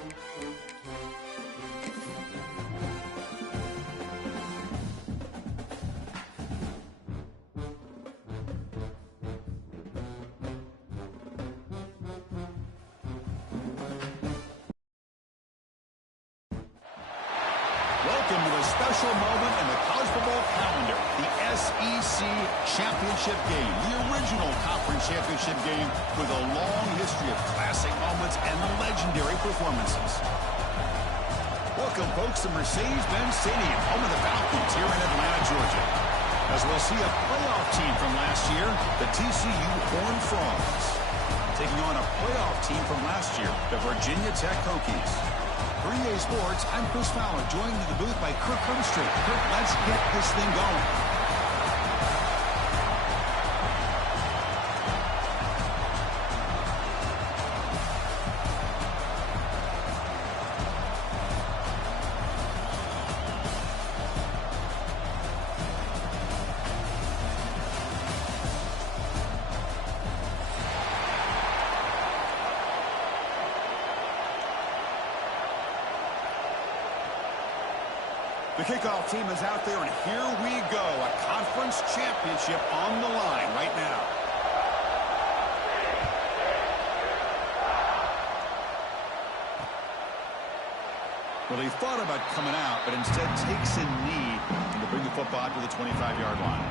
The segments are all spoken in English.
Welcome to a special moment in the college football calendar, the SEC Championship Game, the original conference championship game with a long history of classic moments and legendary performances. Welcome, folks, to Mercedes-Benz Stadium, home of the Falcons here in Atlanta, Georgia. As we'll see a playoff team from last year, the TCU Horned Frogs, taking on a playoff team from last year, the Virginia Tech Hokies. For EA Sports, I'm Chris Fowler, joined in the booth by Kirk Herbstreit. Kirk, let's get this thing going. The kickoff team is out there, and here we go. A conference championship on the line right now. Well, he thought about coming out, but instead takes a knee to bring the football to the 25-yard line.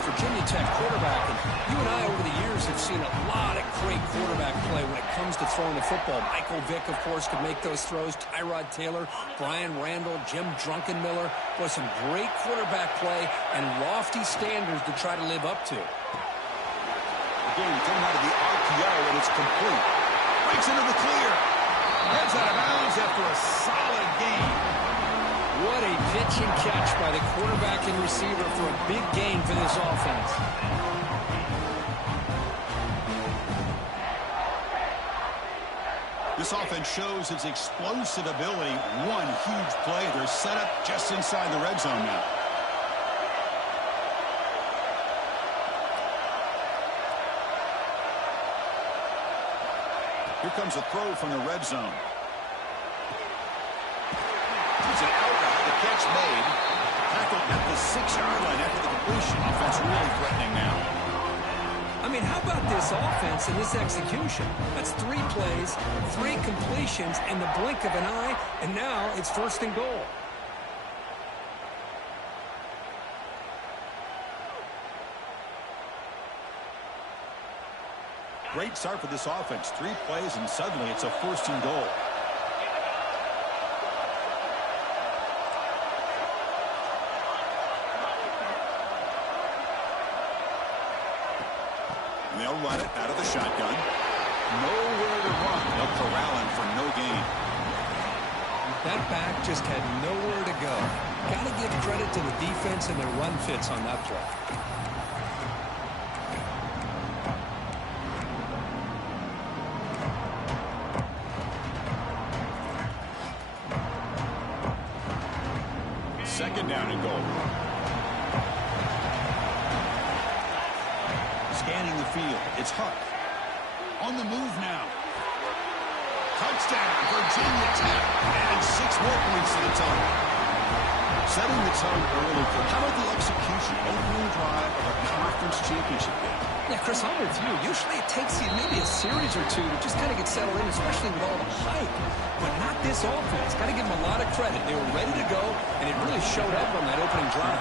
Virginia Tech quarterback, and you and I over the years have seen a lot of great quarterback play when it comes to throwing the football. Michael Vick, of course, could make those throws. Tyrod Taylor, Brian Randall, Jim Druckenmiller. Boy, some great quarterback play and lofty standards to try to live up to. Again, coming out of the RPO, and it's complete. Breaks into the clear. Heads out of bounds after a solid game. What a pitch and catch by the quarterback and receiver for a big gain for this offense. This offense shows its explosive ability. One huge play. They're set up just inside the red zone now. Here comes a throw from the red zone. It's an outright, the catch made. Tackled at the 6-yard line after the completion. Offense really threatening now. I mean, how about this offense and this execution? That's 3 plays, 3 completions in the blink of an eye, and now it's 1st and goal. Great start for this offense. 3 plays, and suddenly it's a 1st and goal. They'll run it out of the shotgun. Nowhere to run. They'll corral him for no gain. That back just had nowhere to go. Got to give credit to the defense and their run fits on that play. Second down and goal. Scanning the field. It's Huck. On the move now. Touchdown, Virginia Tech. And 6 more points to the total. Setting the tone early. How about the execution? Opening drive of a conference championship game. Yeah, Chris, I'm with you. Usually it takes you maybe a series or 2 to just kind of get settled in, especially with all the hype. But not this offense. Got to give them a lot of credit. They were ready to go, and it really showed up on that opening drive.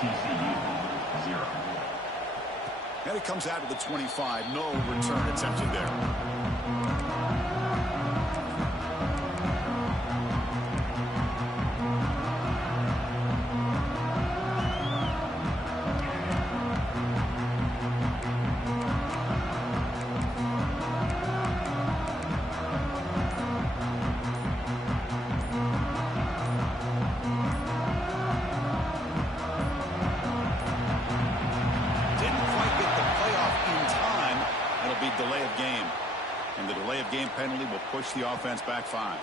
TCU 0. And it comes out to the 25. No return attempted there. of game. And the delay of game penalty will push the offense back 5.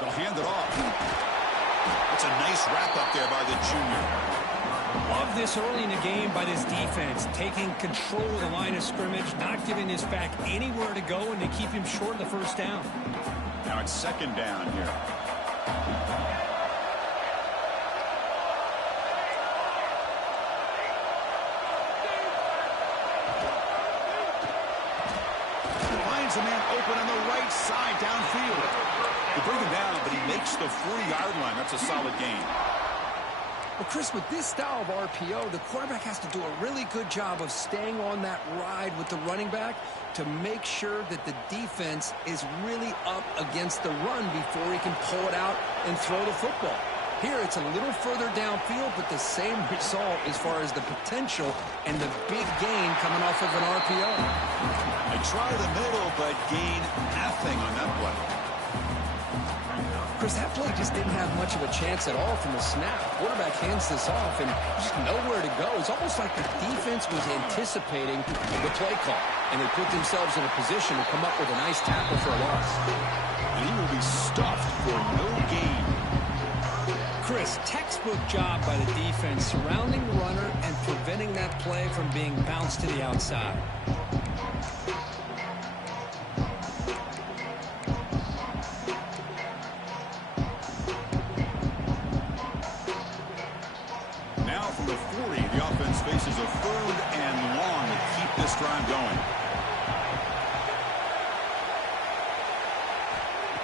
They'll hand it off. It's a nice wrap-up there by the junior. Love this early in the game by this defense, taking control of the line of scrimmage, not giving this back anywhere to go, and to keep him short of the first down. Now it's second down here. Finds a man open on the right side downfield. They bring him down, but he makes the 40-yard line. That's a solid gain. Well, Chris, with this style of RPO, the quarterback has to do a really good job of staying on that ride with the running back to make sure that the defense is really up against the run before he can pull it out and throw the football. Here, it's a little further downfield, but the same result as far as the potential and the big gain coming off of an RPO. They try the middle, but gain nothing on that play. Chris, that play just didn't have much of a chance at all from the snap. Quarterback hands this off and just nowhere to go. It's almost like the defense was anticipating the play call, and they put themselves in a position to come up with a nice tackle for a loss. And he will be stuffed for no gain. Chris, textbook job by the defense surrounding the runner and preventing that play from being bounced to the outside. Faces a third and long to keep this drive going.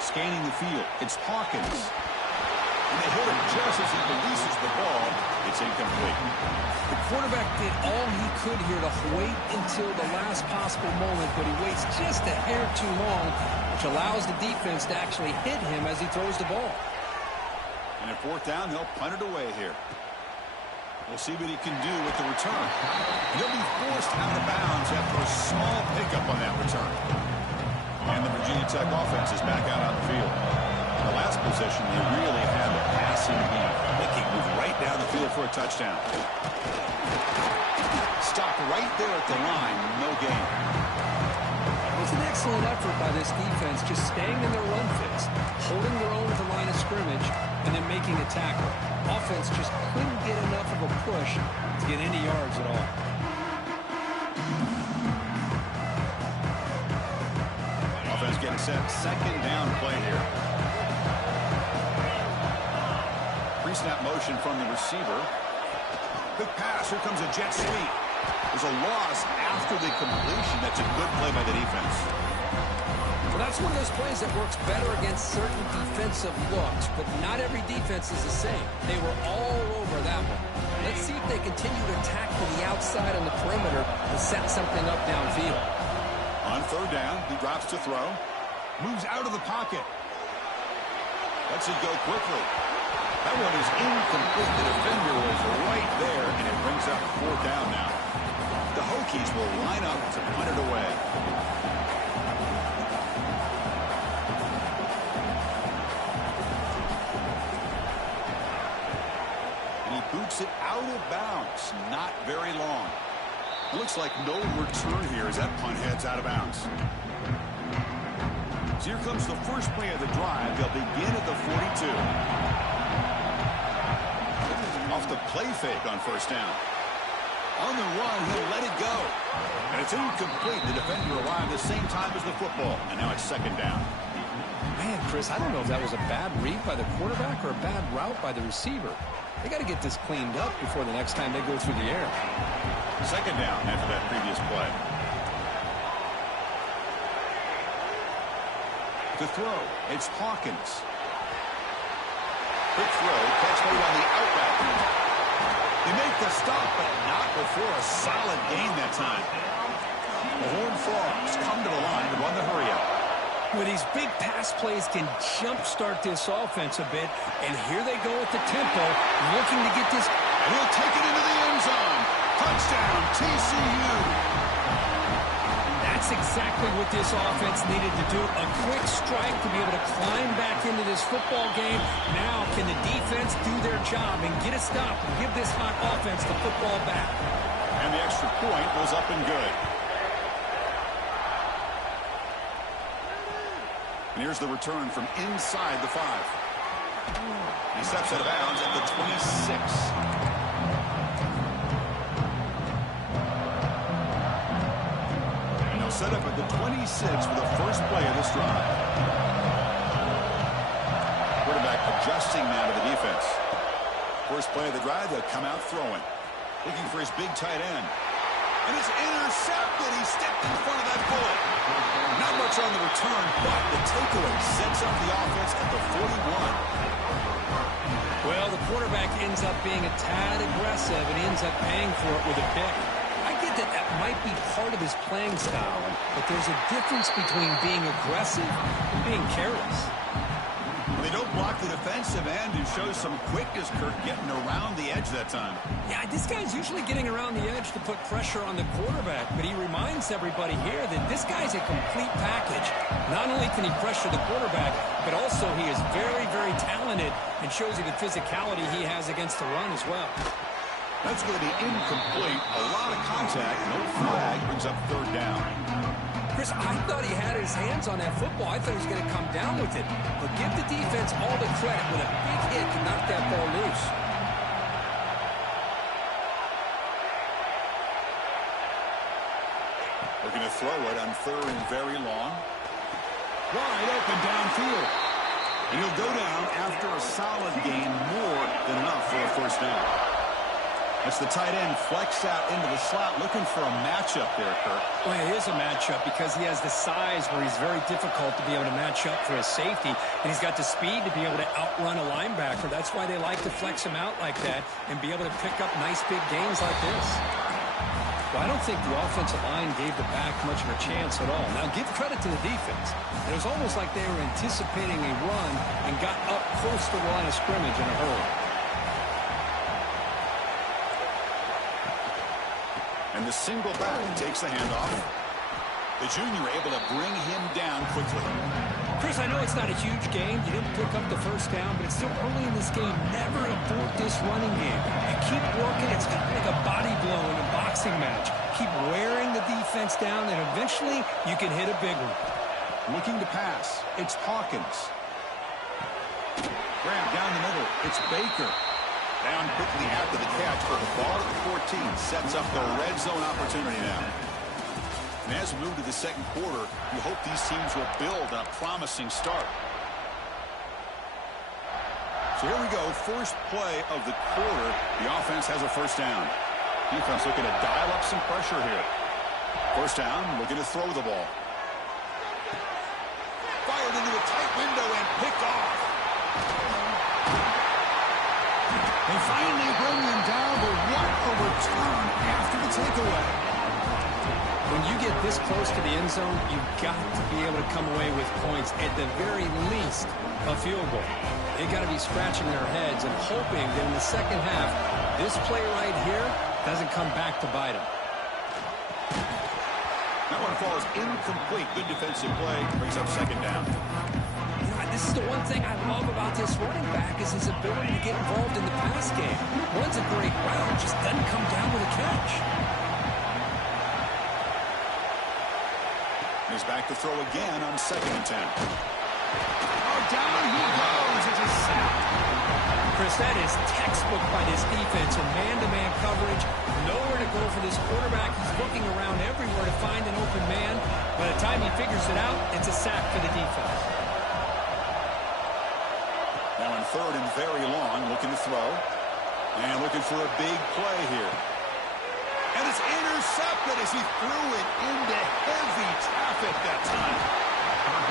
Scanning the field, it's Hawkins. And they hit him just as he releases the ball. It's incomplete. The quarterback did all he could here to wait until the last possible moment, but he waits just a hair too long, which allows the defense to actually hit him as he throws the ball. And at fourth down, they'll punt it away here. We'll see what he can do with the return. He'll be forced out of bounds after a small pickup on that return. And the Virginia Tech offense is back out on the field. In the last possession, they really had a passing game. Mickey moved right down the field for a touchdown. Stopped right there at the line, no gain. It's an excellent effort by this defense, just staying in their run fits, holding their own at the line of scrimmage, and then making a tackle. Offense just couldn't get enough of a push to get any yards at all. Offense getting set. Second down play here. Pre-snap motion from the receiver. Quick pass. Here comes a jet sweep. There's a loss after the completion. That's a good play by the defense. Well, that's one of those plays that works better against certain defensive looks, but not every defense is the same. They were all over that one. Let's see if they continue to attack to the outside on the perimeter to set something up downfield. On third down, he drops to throw. Moves out of the pocket. Lets it go quickly. That one is incomplete. The defender was right there, and it brings up fourth down now. The Hokies will line up to punt it away. Boots it out of bounds. Not very long. Looks like no return here as that punt heads out of bounds. So here comes the first play of the drive. They'll begin at the 42. Off the play fake on first down. On the run, he'll let it go. And it's incomplete. The defender arrived at the same time as the football. And now it's second down. Man, Chris, I don't know if that was a bad read by the quarterback or a bad route by the receiver. They got to get this cleaned up before the next time they go through the air. Second down after that previous play. To throw, it's Hawkins. Quick throw, catch made on the outback. They make the stop, but not before a solid gain that time. The Horned Frogs come to the line to run the hurry-up. Where these big pass plays can jumpstart this offense a bit, and here they go at the tempo, looking to get this. And he'll take it into the end zone. Touchdown, TCU. That's exactly what this offense needed to do. A quick strike to be able to climb back into this football game. Now can the defense do their job and get a stop and give this hot offense the football back? And the extra point was up and good. And here's the return from inside the 5. He steps out of bounds at the 26. Now set up at the 26 for the first play of this drive. Quarterback adjusting now to the defense. First play of the drive, they'll come out throwing. Looking for his big tight end. And it's intercepted. He stepped in front of that bullet. Not much on the return, but the takeaway sets up the offense at the 41. Well, the quarterback ends up being a tad aggressive, and he ends up paying for it with a pick. I get that that might be part of his playing style, but there's a difference between being aggressive and being careless. They don't block the defensive end and show some quickness, Kirk, getting around the edge that time. Yeah, this guy's usually getting around the edge to put pressure on the quarterback, but he reminds everybody here that this guy's a complete package. Not only can he pressure the quarterback, but also he is very, very talented and shows you the physicality he has against the run as well. That's going to be incomplete. A lot of contact. No flag brings up third down. Chris, I thought he had his hands on that football. I thought he was going to come down with it. But give the defense all the credit with a big hit to knock that ball loose. Looking to throw it on third and very long. Wide open downfield. And he'll go down after a solid gain, more than enough for a first down. As the tight end flex out into the slot, looking for a matchup there, Kirk. Well, it is a matchup because he has the size where he's very difficult to be able to match up for his safety, and he's got the speed to be able to outrun a linebacker. That's why they like to flex him out like that and be able to pick up nice big gains like this. Well, I don't think the offensive line gave the back much of a chance at all. Now, give credit to the defense. It was almost like they were anticipating a run and got up close to the line of scrimmage in a hurry. And the single back takes the handoff. The junior able to bring him down quickly. Chris, I know it's not a huge game. You didn't pick up the first down, but it's still early in this game. Never abort this running game. You keep working. It's kind of like a body blow in a boxing match. Keep wearing the defense down, and eventually you can hit a big one. Looking to pass. It's Hawkins. Grab down the middle. It's Baker. Down quickly after the catch, but the ball at the 14 sets up the red zone opportunity now. And as we move to the second quarter, we hope these teams will build on a promising start. So here we go, first play of the quarter. The offense has a first down. Defense looking to dial up some pressure here. First down, looking to throw the ball. Fired into a tight window and picked off. They finally bring him down, but what a return after the takeaway. When you get this close to the end zone, you've got to be able to come away with points, at the very least, a field goal. They've got to be scratching their heads and hoping that in the second half, this play right here doesn't come back to bite them. That one falls incomplete. Good defensive play. Brings up second down. This is the one thing I love about this running back is his ability to get involved in the pass game. Runs a great route, just doesn't come down with a catch. He's back to throw again on second and 10. Oh, down he goes. It's a sack. Chris, that is textbook by this defense in man-to-man coverage. Nowhere to go for this quarterback. He's looking around everywhere to find an open man. By the time he figures it out, it's a sack for the defense. Now on third and very long, looking to throw. And looking for a big play here. And it's intercepted as he threw it into heavy traffic that time.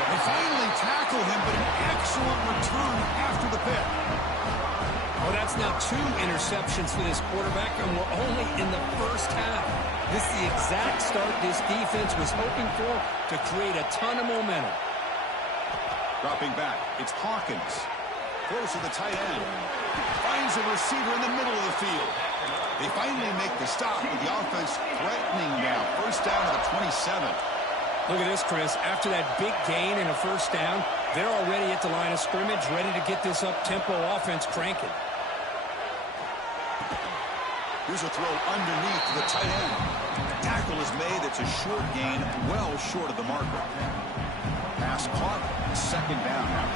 They finally tackle him, but an excellent return after the pick. Well, that's now 2 interceptions for this quarterback, and we're only in the first half. This is the exact start this defense was hoping for to create a ton of momentum. Dropping back, it's Hawkins. Close to the tight end. Finds a receiver in the middle of the field. They finally make the stop with the offense threatening now. First down to the 27. Look at this, Chris. After that big gain and a first down, they're already at the line of scrimmage, ready to get this up-tempo offense cranking. Here's a throw underneath to the tight end. Tackle is made. It's a short gain, well short of the marker. Pass caught. Second down now.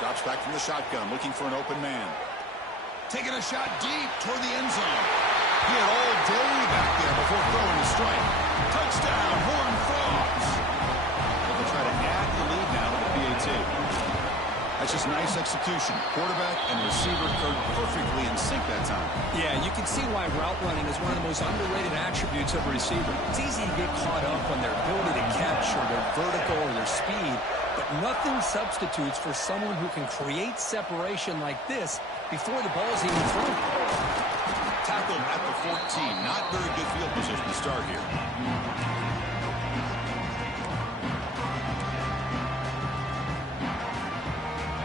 Drops back from the shotgun, looking for an open man. Taking a shot deep toward the end zone. He had all day back there before throwing the strike. Touchdown, Horned Frogs. They'll try to add the lead now to the PAT. That's just nice execution. Quarterback and receiver perfectly in sync that time. Yeah, you can see why route running is one of the most underrated attributes of a receiver. It's easy to get caught up on their ability to catch or their vertical or their speed, but nothing substitutes for someone who can create separation like this before the ball's even thrown. Tackled at the 14. Not very good field position to start here.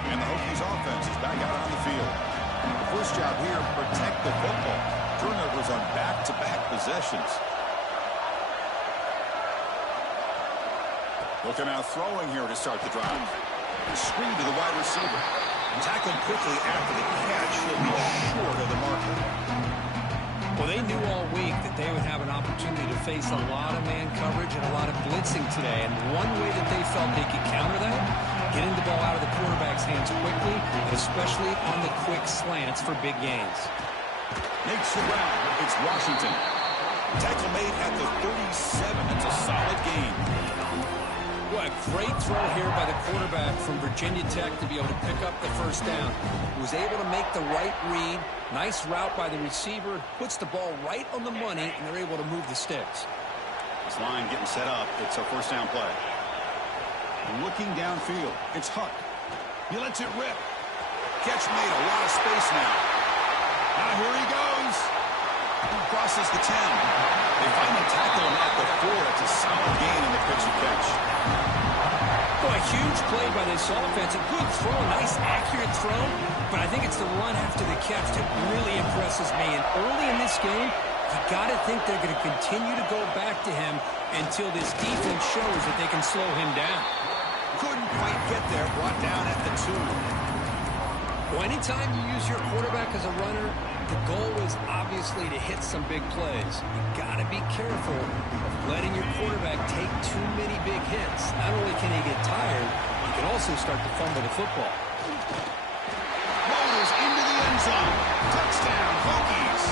And the Hokies offense is back out on the field. The first job here, protect the football. Turnovers on back-to-back possessions. Looking out throwing here to start the drive. Screen to the wide receiver. Tackled quickly after the catch. He'll be short of the marker. Well, they knew all week that they would have an opportunity to face a lot of man coverage and a lot of blitzing today. And one way that they felt they could counter that, getting the ball out of the quarterback's hands quickly, and especially on the quick slants for big gains. Makes the ground. It's Washington. Tackle made at the 37. It's a solid gain. What a great throw here by the quarterback from Virginia Tech to be able to pick up the first down. He was able to make the right read. Nice route by the receiver. Puts the ball right on the money, and they're able to move the sticks. This line getting set up. It's a first down play. Looking downfield. It's Huck. He lets it rip. Catch made. A lot of space now. Now here he goes. He crosses the 10. They finally tackle him at the 4. It's a solid gain in the pitch and catch. Boy, a huge play by this offense. A good throw, a nice accurate throw. But I think it's the run after the catch that really impresses me. And early in this game, you got to think they're going to continue to go back to him until this defense shows that they can slow him down. Couldn't quite get there. Brought down at the 2. Well, anytime you use your quarterback as a runner, the goal is obviously to hit some big plays. You got to be careful of letting your quarterback take too many big hits. Not only can he get tired, he can also start to fumble the football. Rolls into the end zone. Touchdown, Hokies.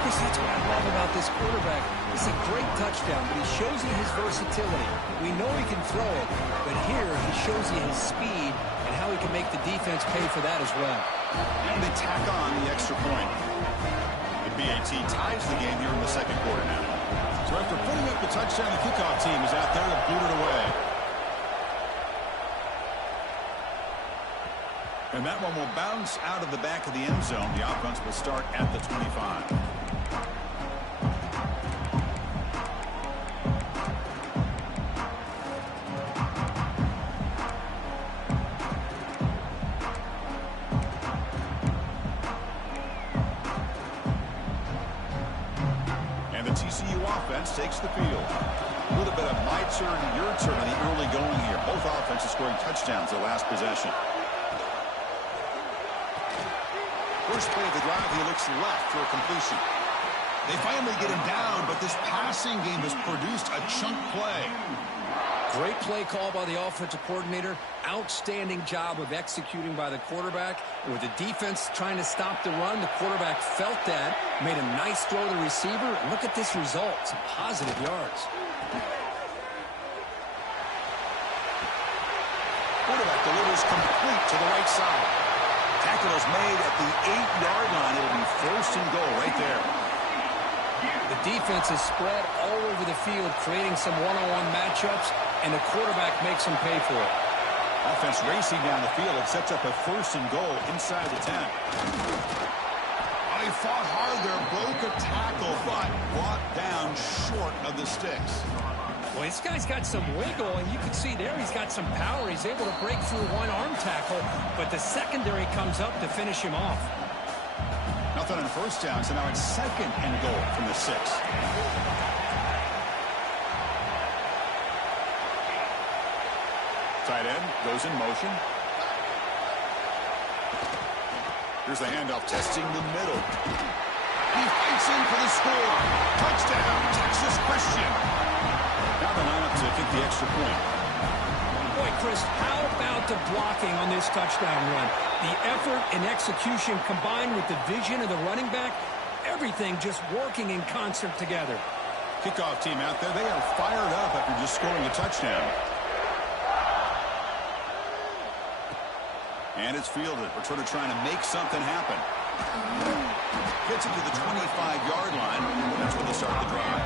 Chris, that's what I love about this quarterback. It's a great touchdown, but he shows you his versatility. We know he can throw it, but here he shows you his speed and how he can make the defense pay for that as well. And they tack on the extra point. The PAT ties the game here in the second quarter now. So after putting up the touchdown, the kickoff team is out there to boot it away. And that one will bounce out of the back of the end zone. The offense will start at the 25. And the TCU offense takes the field. A little bit of my turn, your turn in the early going here. Both offenses scoring touchdowns their last possession. First play of the drive, he looks left for a completion. They finally get him down, but this passing game has produced a chunk play. Great play call by the offensive coordinator. Outstanding job of executing by the quarterback. And with the defense trying to stop the run, the quarterback felt that, made a nice throw to the receiver. And look at this result, some positive yards. Quarterback delivers complete to the right side. Tackle is made at the 8-yard line. It'll be first and goal right there. The defense is spread all over the field, creating some one-on-one matchups, and the quarterback makes them pay for it. Offense racing down the field. It sets up a first and goal inside the 10. He fought hard there, broke a tackle, but brought down short of the sticks. Well, this guy's got some wiggle, and you can see there he's got some power. He's able to break through one arm tackle, but the secondary comes up to finish him off. Nothing on first down, so now it's 2nd and goal from the 6. Tight end goes in motion. Here's the handoff, testing the middle. He fights in for the score. Touchdown, Texas Christian. Now the lineup to kick the extra point. Boy, Chris, how about the blocking on this touchdown run? The effort and execution combined with the vision of the running back, everything just working in concert together. Kickoff team out there, they are fired up after just scoring a touchdown. And it's fielded. Returner trying to make something happen. Gets it to the 25-yard line. That's where they start the drive.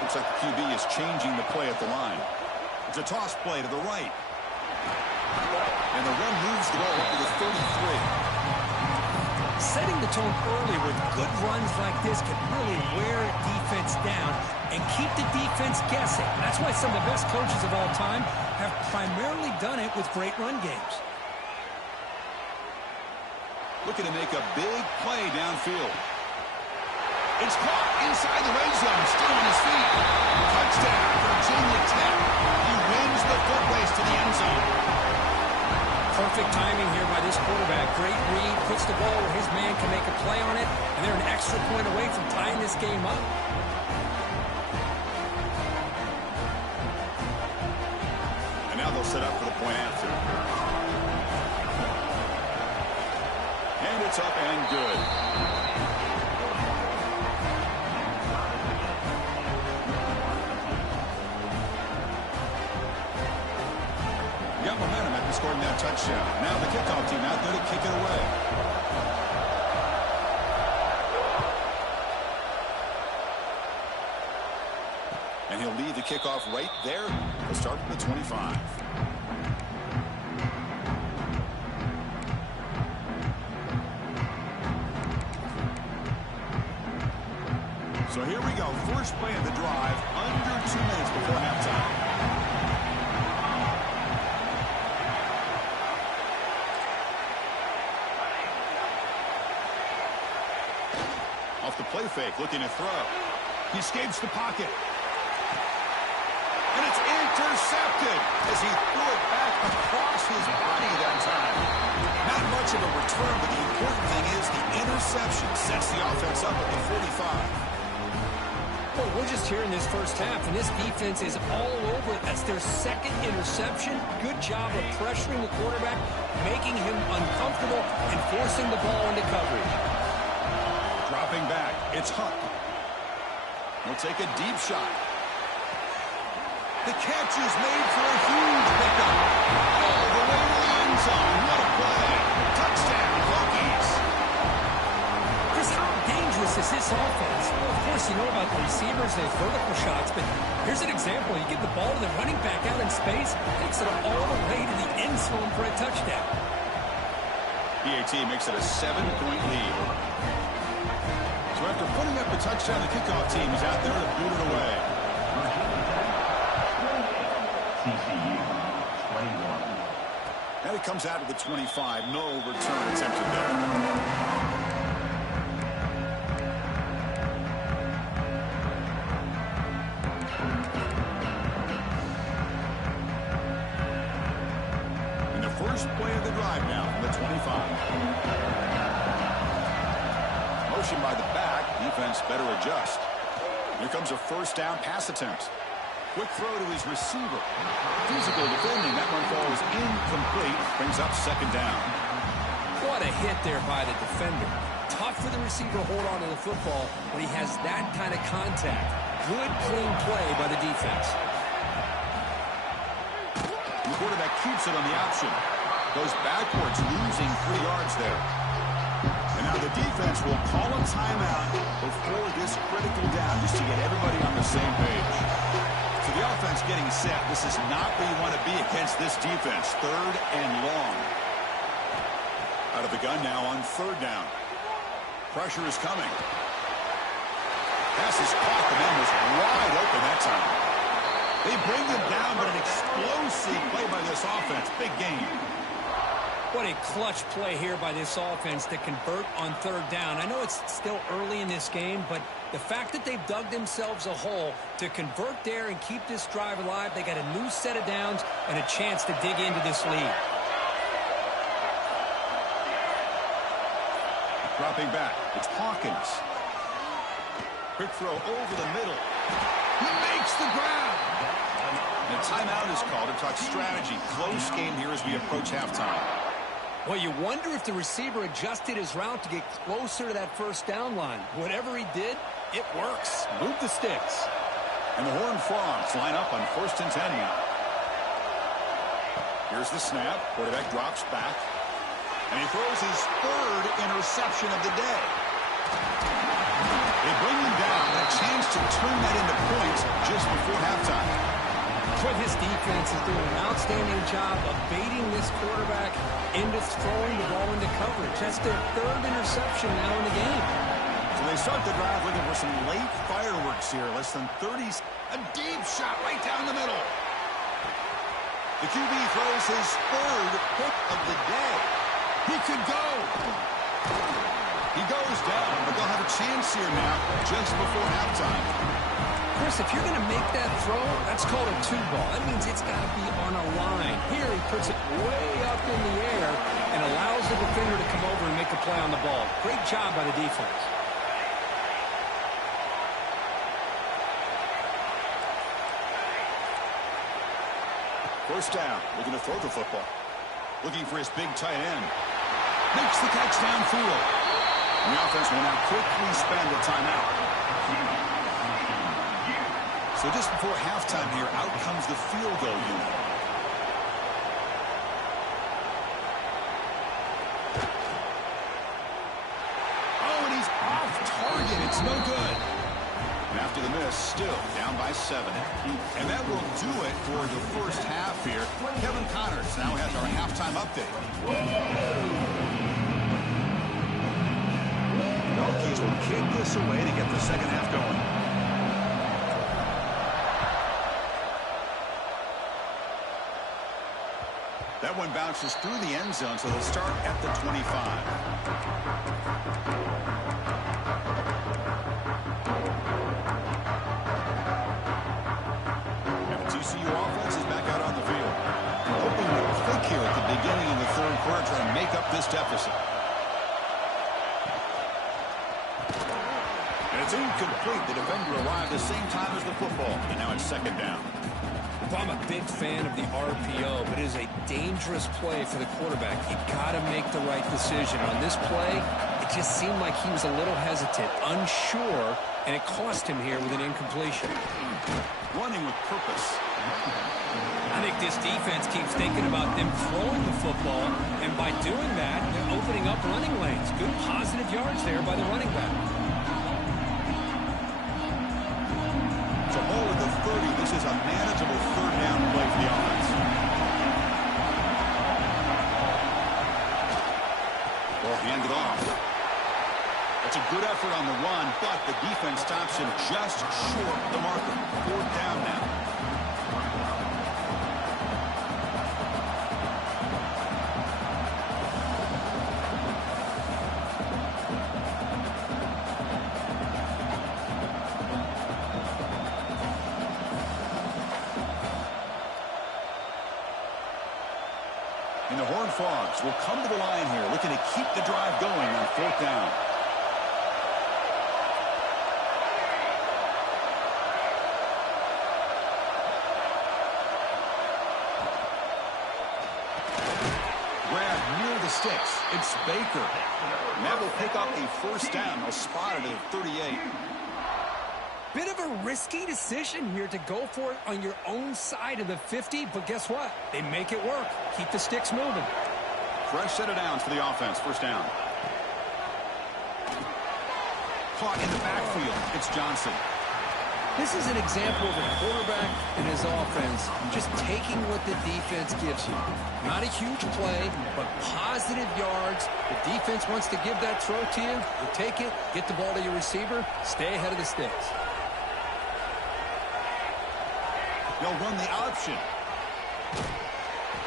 Looks like the QB is changing the play at the line. It's a toss play to the right. And the run moves the ball up to the 33. Setting the tone early with good runs like this can really wear defense down and keep the defense guessing. That's why some of the best coaches of all time have primarily done it with great run games. Looking to make a big play downfield. It's caught inside the red zone, still on his feet. Touchdown, Virginia Tech. He wins the foot race to the end zone. Perfect timing here by this quarterback. Great read, puts the ball where his man can make a play on it, and they're an extra point away from tying this game up. And now they'll set up for the point after. And it's up and good. Got momentum after scoring that touchdown. Now the kickoff team out there to kick it away. And he'll lead the kickoff right there. He'll start from the 25. So here we go. First play of the drive. Under 2 minutes before halftime. Off the play fake, looking to throw. He escapes the pocket. And it's intercepted as he threw it back across his body that time. Not much of a return, but the important thing is the interception sets the offense up at the 45. Well, we're just here in this first half, and this defense is all over it. That's their 2nd interception. Good job of pressuring the quarterback, making him uncomfortable, and forcing the ball into coverage. Dropping back, it's Hunt. He'll take a deep shot. The catch is made for a huge pickup. All the way to the end zone. What a play. Touchdown, Hokies. Chris, how dangerous is this offense? Well, of course, you know about the receivers and vertical shots, but here's an example. You give the ball to the running back out in space, takes it all the way to the end zone for a touchdown. PAT makes it a 7-point lead. So after putting up the touchdown, the kickoff team is out there to boot it away. TCU, 21. And it comes out to the 25. No return attempted there. First play of the drive now from the 25. Motion by the back. Defense better adjust. Here comes a first down pass attempt. Quick throw to his receiver. Physical defending. That one falls incomplete. Brings up 2nd down. What a hit there by the defender. Tough for the receiver to hold on to the football when he has that kind of contact. Good, clean play by the defense. The quarterback keeps it on the option. Goes backwards, losing 3 yards there. And now the defense will call a timeout before this critical down just to get everybody on the same page. So the offense getting set. This is not where you want to be against this defense. 3rd and long. Out of the gun now on 3rd down. Pressure is coming. Pass is caught. The man was wide open that time. They bring him down, but an explosive play by this offense. Big game. What a clutch play here by this offense to convert on 3rd down. I know it's still early in this game, but the fact that they've dug themselves a hole to convert there and keep this drive alive, they got a new set of downs and a chance to dig into this lead. Dropping back. It's Hawkins. Quick throw over the middle. He makes the grab. And a timeout is called to talk strategy. Close game here as we approach halftime. Well, you wonder if the receiver adjusted his route to get closer to that 1st down line. Whatever he did, it works. Move the sticks. And the Horned Frogs line up on 1st and 10 now. Here's the snap. Quarterback drops back. And he throws his 3rd interception of the day. They bring him down. A chance to turn that into points just before halftime. But his defense is doing an outstanding job of baiting this quarterback into throwing the ball into coverage. That's their 3rd interception now in the game. So they start the drive looking for some late fireworks here. Less than 30. A deep shot right down the middle. The QB throws his 3rd pick of the day. He could go. He goes down, but they'll have a chance here now just before halftime. Chris, if you're going to make that throw, that's called a 2-ball. That means it's got to be on a line. Here he puts it way up in the air and allows the defender to come over and make a play on the ball. Great job by the defense. First down, looking to throw the football. Looking for his big tight end. Makes the catch downfield. And the offense will now quickly spend a timeout. So just before halftime here, out comes the field goal unit. Oh, and he's off target. It's no good. And after the miss, still down by 7. And that will do it for the first half here. Kevin Connors now has our halftime update. Donkeys will kick this away to get the second half going. That one bounces through the end zone, so they'll start at the 25. TCU offense is back out on the field. Hoping to click here at the beginning of the 3rd quarter, trying to make up this deficit. And it's incomplete. The defender arrived the same time as the football. And now it's 2nd down. Well, I'm a big fan of the RPO, but it is a dangerous play for the quarterback. You got to make the right decision. On this play, it just seemed like he was a little hesitant, unsure, and it cost him here with an incompletion. Running with purpose. I think this defense keeps thinking about them throwing the football, and by doing that, they're opening up running lanes. Good positive yards there by the running back. So ball at the 30. This is a manageable 3rd down play for the offense. Well, hand it off. That's a good effort on the run, but the defense stops him just short of the marker. 4th down now. And the Horned Frogs will come to the line here, looking to keep the drive going on 4th down. Sticks. It's Baker. And that will pick up a 1st down. They'll spot it at 38. Bit of a risky decision here to go for it on your own side of the 50, but guess what? They make it work. Keep the sticks moving. Fresh set of downs for the offense. 1st down. Caught in the backfield. It's Johnson. This is an example of a quarterback and his offense just taking what the defense gives you. Not a huge play, but positive yards. The defense wants to give that throw to you. You take it, get the ball to your receiver, stay ahead of the sticks. They'll run the option.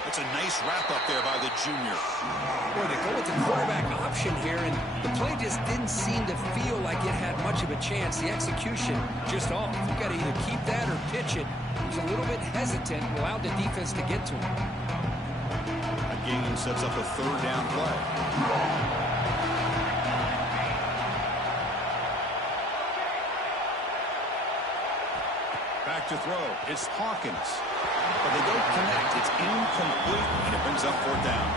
It's a nice wrap-up there by the junior. Boy, they go with the quarterback option here, and the play just didn't seem to feel like it had much of a chance. The execution just off. You got to either keep that or pitch it. He was a little bit hesitant, allowed the defense to get to him. A gain sets up a third down play. Back to throw. It's Hawkins. But they don't connect. It's incomplete, and it brings up fourth down.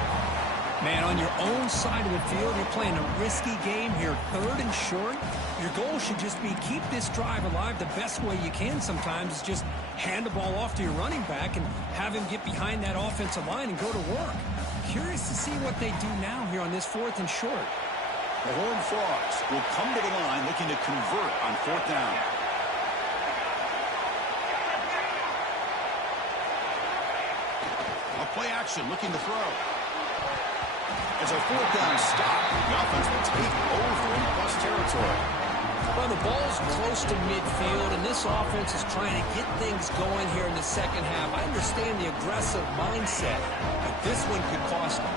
Man, on your own side of the field, you're playing a risky game here. Third and short. Your goal should just be keep this drive alive the best way you can sometimes is just hand the ball off to your running back and have him get behind that offensive line and go to work. Curious to see what they do now here on this fourth and short. The Horned Frogs will come to the line looking to convert on fourth down. Play action, looking to throw. It's a fourth down stop. The offense will take over in plus territory. Well, the ball's close to midfield, and this offense is trying to get things going here in the second half. I understand the aggressive mindset, but this one could cost them.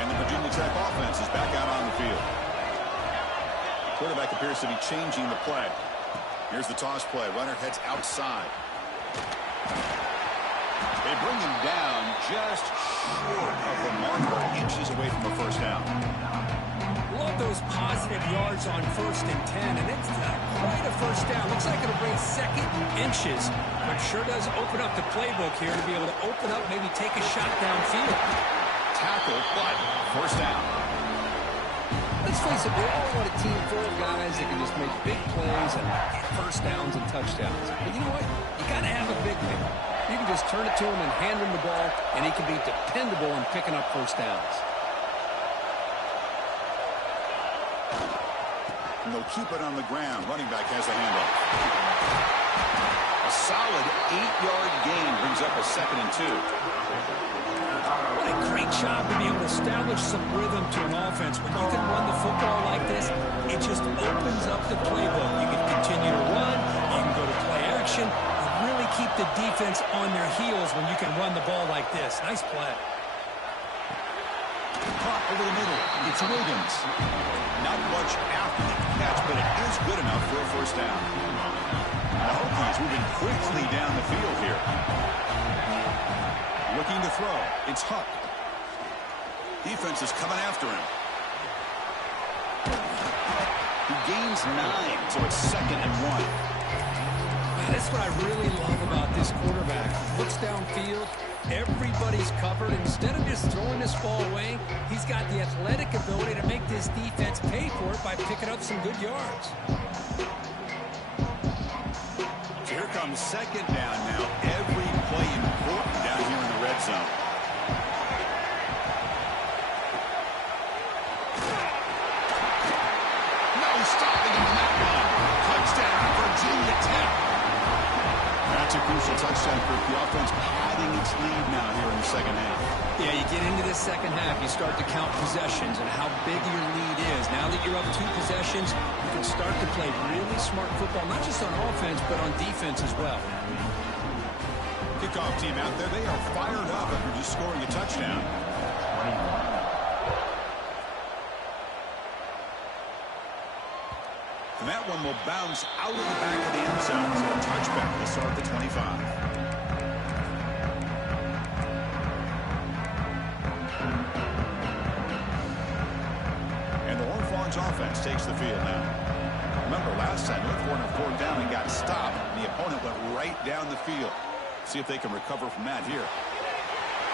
And the Virginia Tech offense is back out on the field. The quarterback appears to be changing the play. Here's the toss play. Runner heads outside. They bring him down just short of the marker, inches away from a first down. Love those positive yards on 1st and 10, and it's not quite a first down. Looks like it'll bring second inches, but sure does open up the playbook here to be able to open up, maybe take a shot downfield. Tackle, but first down. Let's face it, we all want a team full of guys that can just make big plays and get first downs and touchdowns. But you know what? You got to have a big man. You can just turn it to him and hand him the ball, and he can be dependable in picking up first downs. And they'll keep it on the ground. Running back has the handoff. A solid 8-yard gain brings up a 2nd and 2. What a great job to be able to establish some rhythm to an offense. When you can run the football like this, it just opens up the playbook. You can continue to run. You can go to play action. Really keep the defense on their heels when you can run the ball like this. Nice play. Caught over the middle. It's Williams. Not much after the catch, but it is good enough for a first down. The Hokies moving quickly down the field here. Looking to throw. It's Huck. Defense is coming after him. He gains 9, so it's 2nd and 1. That's what I really love about this quarterback. He looks downfield. Everybody's covered. Instead of just throwing this ball away, he's got the athletic ability to make this defense pay for it by picking up some good yards. So here comes 2nd down now. Every play important down here in the red zone. No stopping him in that one. Touchdown, Virginia Tech. That's a crucial touchdown for the offense, padding its lead now here in the second half. Yeah, you get into this second half, you start to count possessions and how big your lead is. Now that you're up 2 possessions, you can start to play really smart football, not just on offense, but on defense as well. Kickoff team out there, they are fired up after just scoring a touchdown. 21. And that one will bounce out of the back of the end zone. So a touchback to start the 25. And the Horned Frogs offense takes the field now. Remember, last time they were on a fourth down and got stopped. The opponent went right down the field. See if they can recover from that here.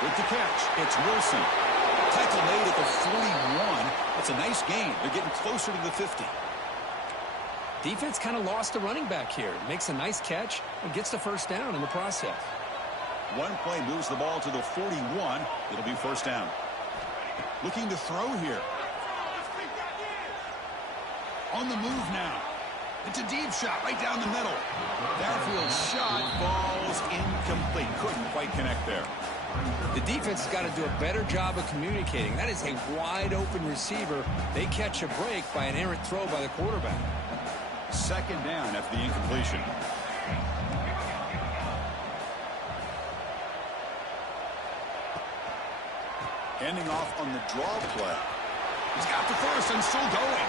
With the catch, it's Wilson. Tackle made at the 41. It's a nice gain. They're getting closer to the 50. Defense kind of lost the running back here. Makes a nice catch and gets the first down in the process. One play moves the ball to the 41. It'll be first down. Looking to throw here. On the move now. It's a deep shot right down the middle. Downfield shot falls incomplete. Couldn't quite connect there. The defense has got to do a better job of communicating. That is a wide-open receiver. They catch a break by an errant throw by the quarterback. Second down after the incompletion. Handing off on the draw play. He's got the first and still going.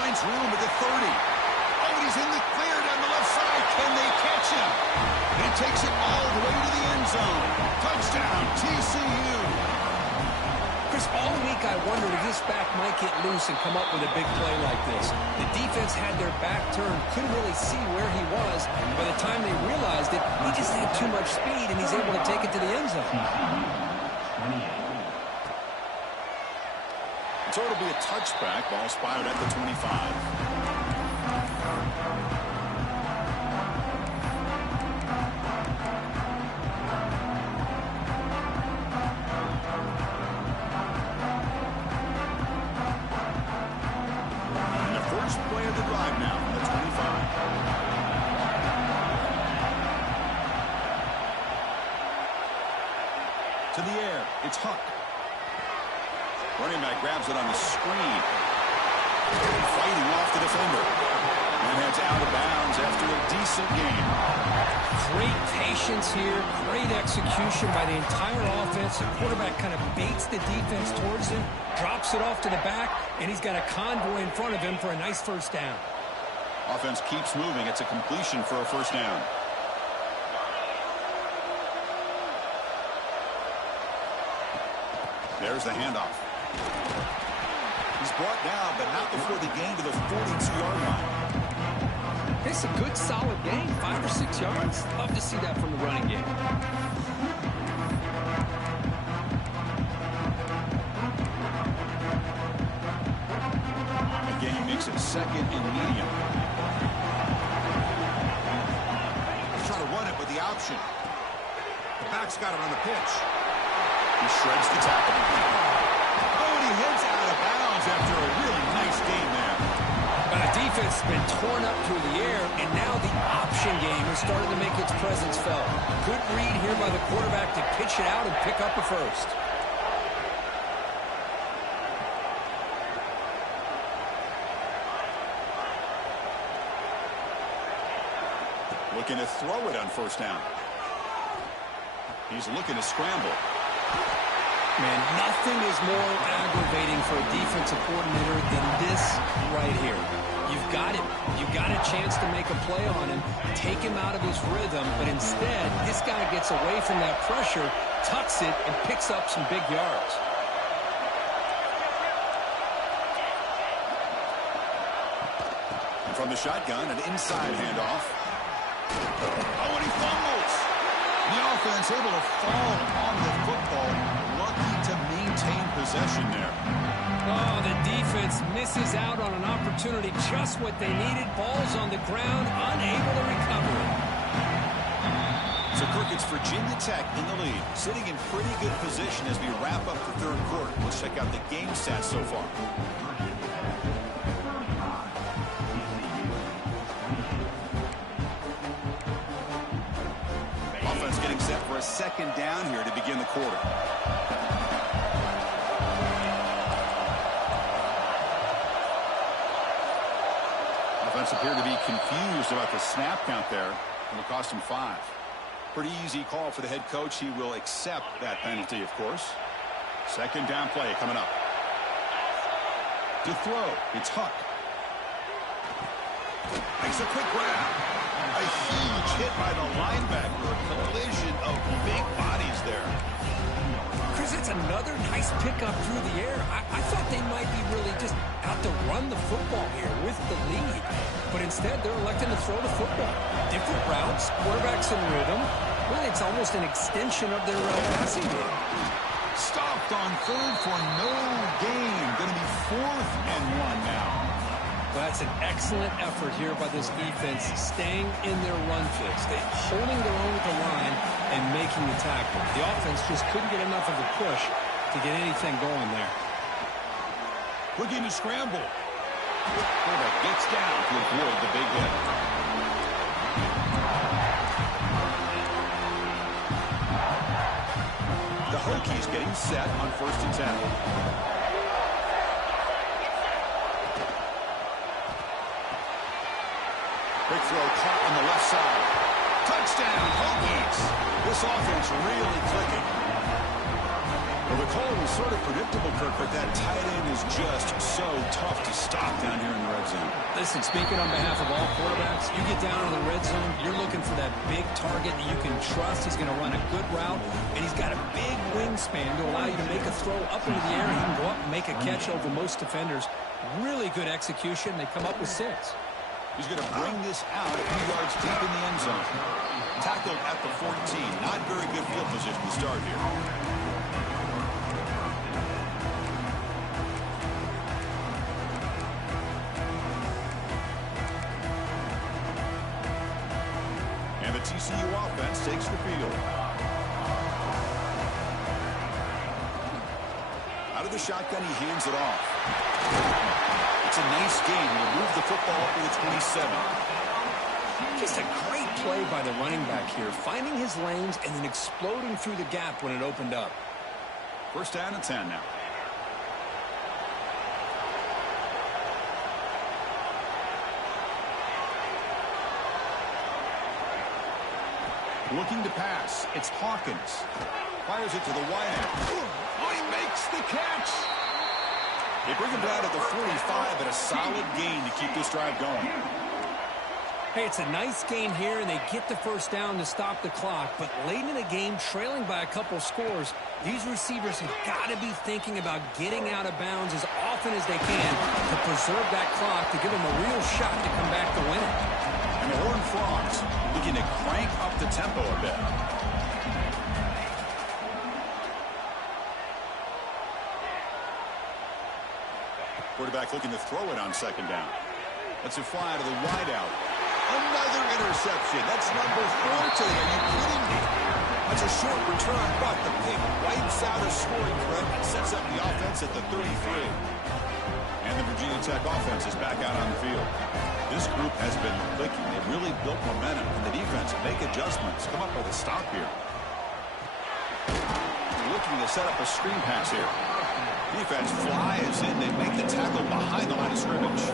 Finds room at the 30. Oh, and he's in the clear down the left side. Can they catch him? And he takes it all the way to the end zone. Touchdown, TCU. Chris, all week I wondered if this back might get loose and come up with a big play like this. The defense had their back turned, couldn't really see where he was. By the time they realized it, he just had too much speed, and he's able to take it to the end zone. So it'll be a touchback. Ball spotted at the 25. Play of the drive now from the 25. To the air, it's Huck. Running back grabs it on the screen. Fighting off the defender. And heads out of bounds after a decent game. Great patience here, great execution by the entire offense. The quarterback kind of baits the defense towards him, drops it off to the back, and he's got a convoy in front of him for a nice first down. Offense keeps moving. It's a completion for a first down. There's the handoff. He's brought down, but not before the gain to the 42-yard line. It's a good, solid gain, 5 or 6 yards. Love to see that from the running game. Again, makes it second and medium. He's trying to run it with the option. The back's got it on the pitch. He shreds the tackle. Oh, and he heads out of bounds after a really nice game there. But the defense has been torn up through the air, and now the option game is starting to make its presence felt. Good read here by the quarterback to pitch it out and pick up a first. Looking to throw it on first down. He's looking to scramble. Man, nothing is more aggravating for a defensive coordinator than this right here. You've got him. You've got a chance to make a play on him, take him out of his rhythm, but instead, this guy gets away from that pressure, tucks it, and picks up some big yards. And from the shotgun, an inside handoff. Oh, and he fumbles. The offense able to fall on the football. Lucky to maintain possession there. Oh, the defense misses out on an opportunity, just what they needed. Ball's on the ground, unable to recover it. So, Kirk, it's Virginia Tech in the lead, sitting in pretty good position as we wrap up the third quarter. Let's check out the game stats so far. Offense getting set for a second down here to begin the quarter. Offense appeared to be confused about the snap count there. It'll cost him 5. Pretty easy call for the head coach. He will accept that penalty, of course. Second down play coming up. To throw, it's Huck. Makes a quick grab. A huge hit by the linebacker. A collision of big bodies there. Chris, it's another nice pickup through the air. I thought they might be really just out to run the football here with the lead. But instead, they're electing to throw the football. Different routes, quarterbacks in rhythm. Really, it's almost an extension of their passing game. Stopped on third for no gain. Going to be 4th and 1 now. Well, that's an excellent effort here by this defense, staying in their run fix. They're holding their own at the line and making the tackle. The offense just couldn't get enough of a push to get anything going there. Looking to scramble. Quarterback gets down to avoid the big hit. The Hokies getting set on 1st and 10. Quick throw caught on the left side. Touchdown, Hokies. This offense really clicking. Well, the call was sort of predictable, Kirk, but that tight end is just so tough to stop down here in the red zone. Listen, speaking on behalf of all quarterbacks, you get down in the red zone, you're looking for that big target that you can trust. He's going to run a good route, and he's got a big wingspan to allow you to make a throw up into the air. He can go up and make a catch over most defenders. Really good execution. They come up with 6. He's going to bring this out a few yards deep in the end zone. Tackled at the 14. Not very good field position to start here. And the TCU offense takes the field. Out of the shotgun, he hands it off. It's a nice game. He'll move the football up to the 27. Just a great play by the running back here, finding his lanes and then exploding through the gap when it opened up. 1st down and 10 now. Looking to pass. It's Hawkins. Fires it to the wide end. Oh, he makes the catch. They bring him down to the 45, but a solid gain to keep this drive going. Hey, it's a nice game here, and they get the 1st down to stop the clock. But late in the game, trailing by a couple scores, these receivers have got to be thinking about getting out of bounds as often as they can to preserve that clock to give them a real shot to come back to win it. And the Horned Frogs looking to crank up the tempo a bit. Quarterback looking to throw it on 2nd down. Let's it fly to the wideout. Another interception. That's number 4 today. Are you kidding me? That's a short return, but the pick wipes out a scoring threat and sets up the offense at the 33. And the Virginia Tech offense is back out on the field. This group has been clicking. They've really built momentum, and the defense make adjustments. Come up with a stop here. Looking to set up a screen pass here. Defense flies in. They make the tackle behind the line of scrimmage.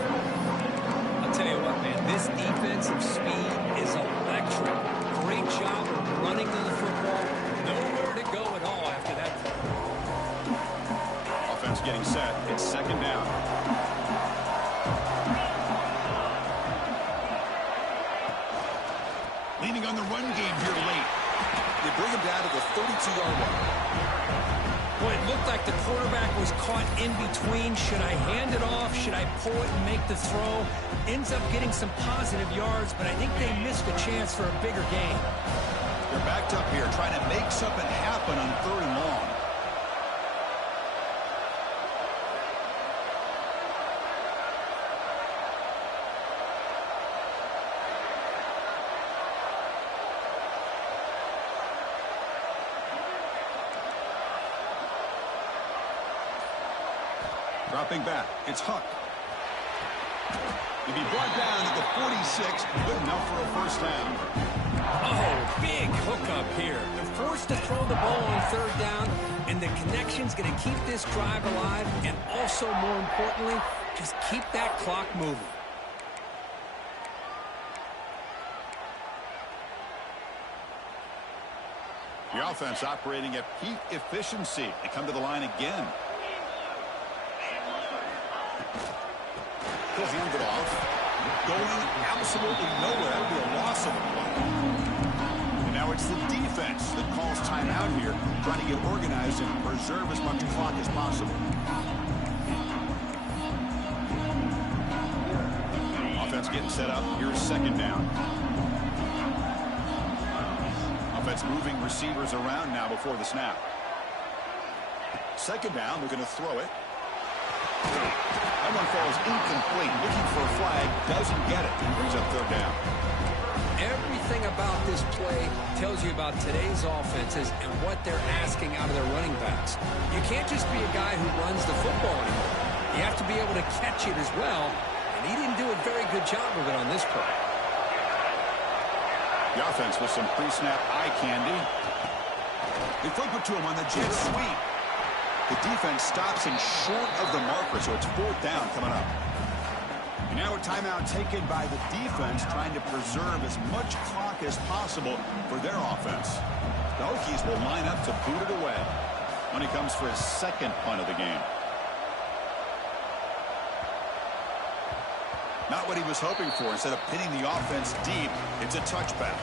I'll tell you what, man, this defensive speed is electric. Great job of running to the football. Nowhere to go at all after that. Offense getting set. It's 2nd down. Leaning on the run game here late. They bring him down to the 32-yard line. Boy, it looked like the quarterback was caught in between. Should I hand it off? Should I pull it and make the throw? Ends up getting some positive yards, but I think they missed a chance for a bigger gain. They're backed up here trying to make something happen on 3rd and long. Dropping back, it's Huck. He'll be brought down at the 46, good enough for a 1st down. Oh, big hookup here. They're forced to throw the ball on 3rd down, and the connection's going to keep this drive alive, and also, more importantly, just keep that clock moving. The offense operating at peak efficiency. They come to the line again. He'll hand it off. Going absolutely nowhere. That'll be a loss of a play. And now it's the defense that calls timeout here, trying to get organized and preserve as much clock as possible. Offense getting set up. Here's 2nd down. Offense moving receivers around now before the snap. 2nd down. They're going to throw it. That one falls incomplete. Looking for a flag. Doesn't get it. And brings up 3rd down. Everything about this play tells you about today's offenses and what they're asking out of their running backs. You can't just be a guy who runs the football anymore. You have to be able to catch it as well. and he didn't do a very good job of it on this play. The offense with some pre-snap eye candy. They flip it to him on the jet sweep. The defense stops him short of the marker, so it's 4th down coming up. And now a timeout taken by the defense, trying to preserve as much clock as possible for their offense. The Hokies will line up to boot it away when he comes for his 2nd punt of the game. Not what he was hoping for. Instead of pinning the offense deep, it's a touchback.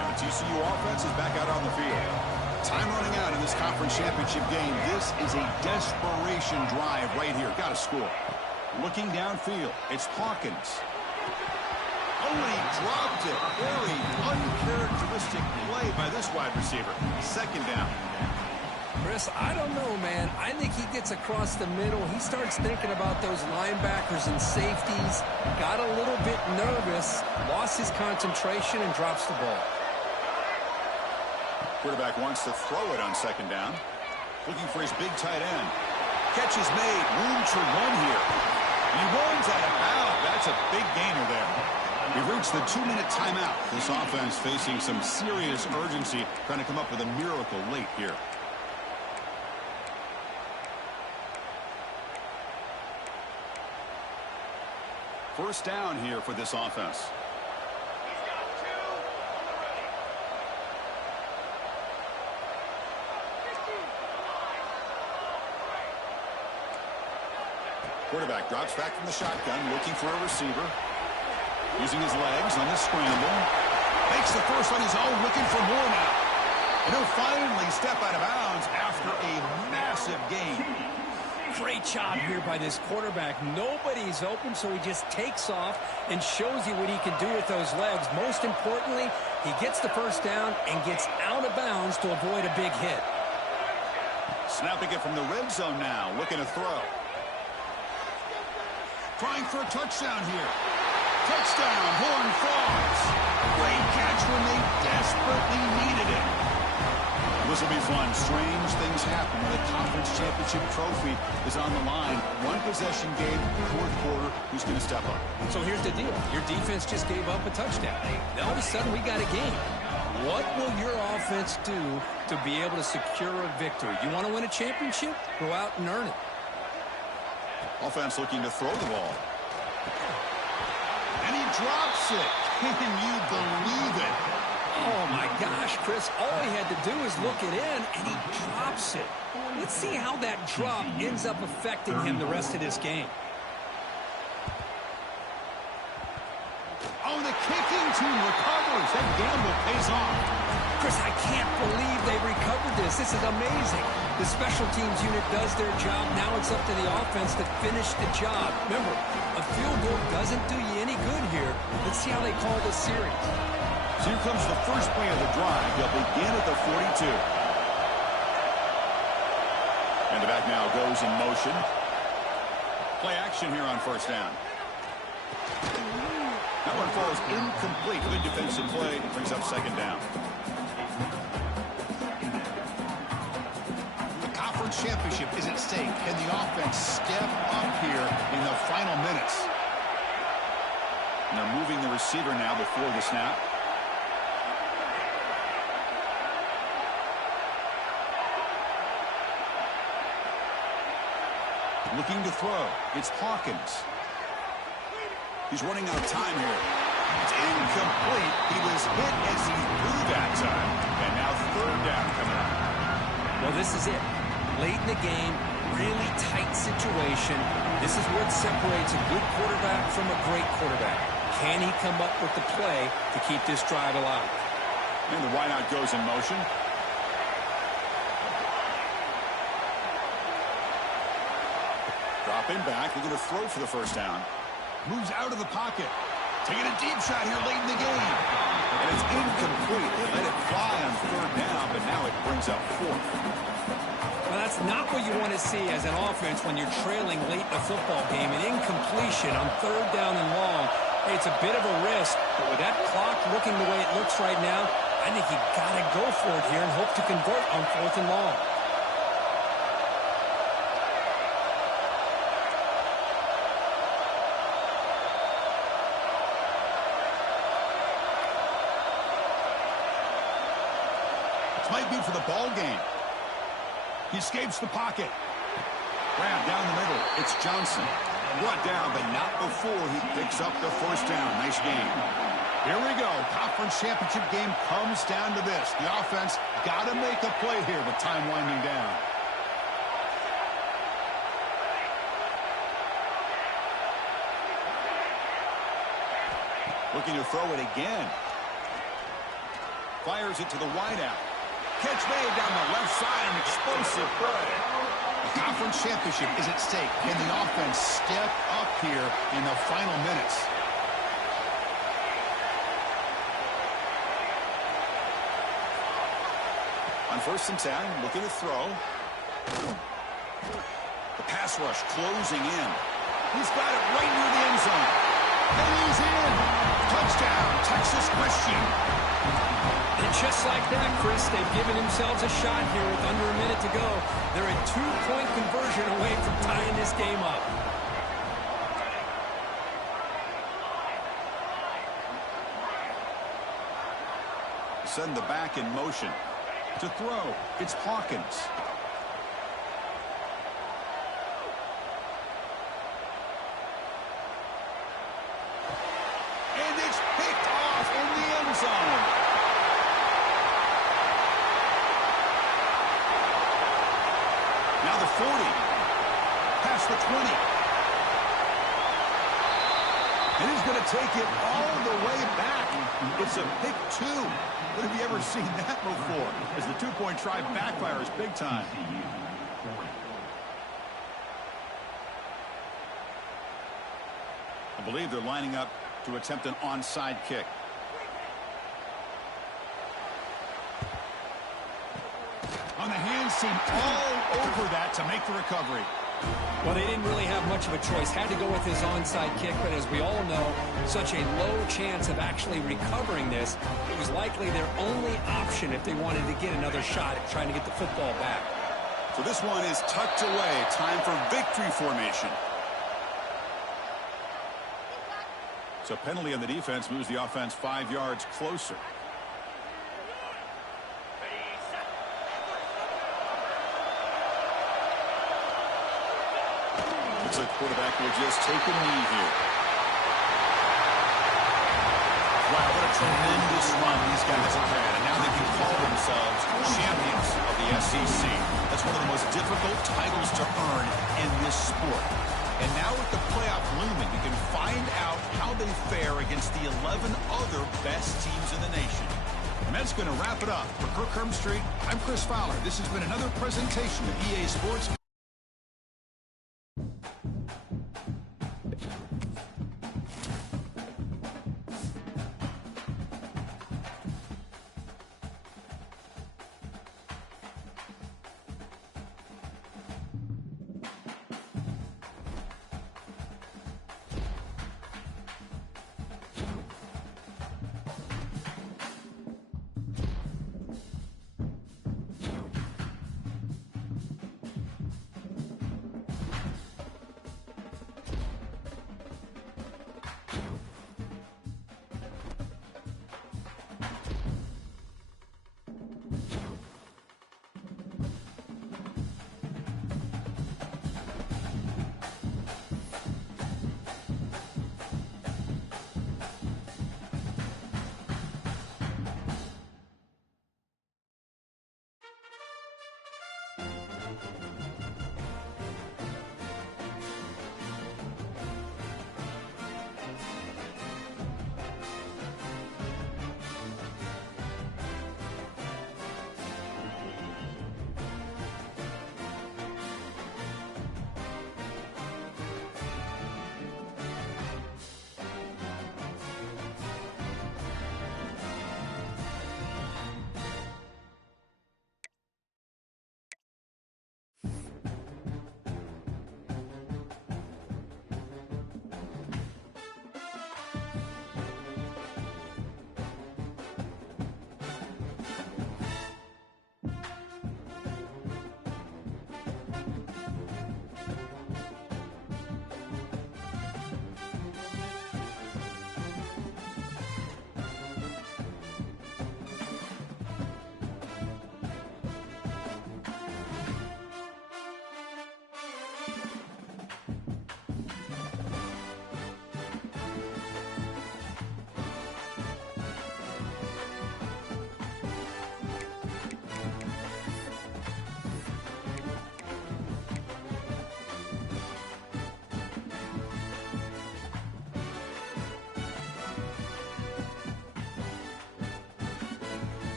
And the TCU offense is back out on the field. Time running out in this conference championship game. This is a desperation drive right here. Got to score. Looking downfield, it's Hawkins. Oh, and he dropped it. Very uncharacteristic play by this wide receiver. 2nd down. Chris, I don't know, man. I think he gets across the middle. He starts thinking about those linebackers and safeties. Got a little bit nervous. Lost his concentration and drops the ball. Quarterback wants to throw it on 2nd down. Looking for his big tight end. Catch is made. Room to run here. He runs out of bounds. That's a big gainer there. We've reached the 2-minute timeout. This offense facing some serious urgency, trying to come up with a miracle late here. First down here for this offense. Quarterback drops back from the shotgun, looking for a receiver. Using his legs on the scramble. Makes the first on his own, looking for more now. And he'll finally step out of bounds after a massive gain. Great job here by this quarterback. Nobody's open, so he just takes off and shows you what he can do with those legs. Most importantly, he gets the first down and gets out of bounds to avoid a big hit. Snapping it from the red zone now, looking to throw. Trying for a touchdown here. Touchdown, Horn Frogs. Great catch when they desperately needed it. This will be fun. Strange things happen when the conference championship trophy is on the line. One possession game, 4th quarter. Who's going to step up? So here's the deal. Your defense just gave up a touchdown. Now all of a sudden we got a game. What will your offense do to be able to secure a victory? You want to win a championship? Go out and earn it. Offense looking to throw the ball. And he drops it. Can you believe it? Oh, my gosh, Chris. All he had to do is look it in, and he drops it. Let's see how that drop ends up affecting him the rest of this game. Oh, the kicking team recovers. That gamble pays off. Chris, I can't believe they recovered this. This is amazing. The special teams unit does their job. Now it's up to the offense to finish the job. Remember, a field goal doesn't do you any good here. Let's see how they call this series. So here comes the first play of the drive. They'll begin at the 42. And the back now goes in motion. Play action here on 1st down. That one falls incomplete. Good defensive play. Brings up 2nd down. Championship is at stake. Can the offense step up here in the final minutes? And they're moving the receiver now before the snap. Looking to throw. It's Hawkins. He's running out of time here. It's incomplete. He was hit as he threw that time. And now 3rd down coming up. Well, this is it. Late in the game, really tight situation. This is what separates a good quarterback from a great quarterback. Can he come up with the play to keep this drive alive? And the wideout goes in motion. Dropping back, they're going to throw for the 1st down. Moves out of the pocket. Taking a deep shot here late in the game. And it's incomplete. They let it fly on 3rd down, but now it brings up 4th. Well, that's not what you want to see as an offense when you're trailing late in a football game. An incompletion on 3rd down and long. It's a bit of a risk, but with that clock looking the way it looks right now, I think you got to go for it here and hope to convert on 4th and long. This might be for the ball game. He escapes the pocket. Grab down the middle. It's Johnson. Brought down, but not before he picks up the first down. Nice game. Here we go. Conference championship game comes down to this. The offense got to make a play here with time winding down. Looking to throw it again. Fires it to the wideout. Catch made down the left side. An explosive play. The conference championship is at stake. Can the offense step up here in the final minutes? On 1st and 10, looking to throw. The pass rush closing in. He's got it right near the end zone. And he's in. Touchdown, Texas Christian. And just like that, Chris, they've given themselves a shot here with under a minute to go. They're a 2-point conversion away from tying this game up. Send the back in motion. To throw, it's Hawkins. And it's picked off in the end zone. Now the 40. Past the 20. And he's going to take it all the way back. It's a pick 2. When have you ever seen that before? As the 2-point try backfires big time. I believe they're lining up to attempt an onside kick. On the hands seam all over that to make the recovery. Well, they didn't really have much of a choice. Had to go with his onside kick, but as we all know, such a low chance of actually recovering this. It was likely their only option if they wanted to get another shot at trying to get the football back. So this one is tucked away. Time for victory formation. So penalty on the defense moves the offense 5 yards closer. Looks like quarterback will just take a knee here. Wow, what a tremendous run these guys have had. And now they can call themselves champions of the SEC. That's one of the most difficult titles to earn in this sport. And now with the playoff looming, you can find out how they fare against the 11 other best teams in the nation. And that's going to wrap it up. For Kirk Hermstreet, I'm Chris Fowler. This has been another presentation of EA Sports.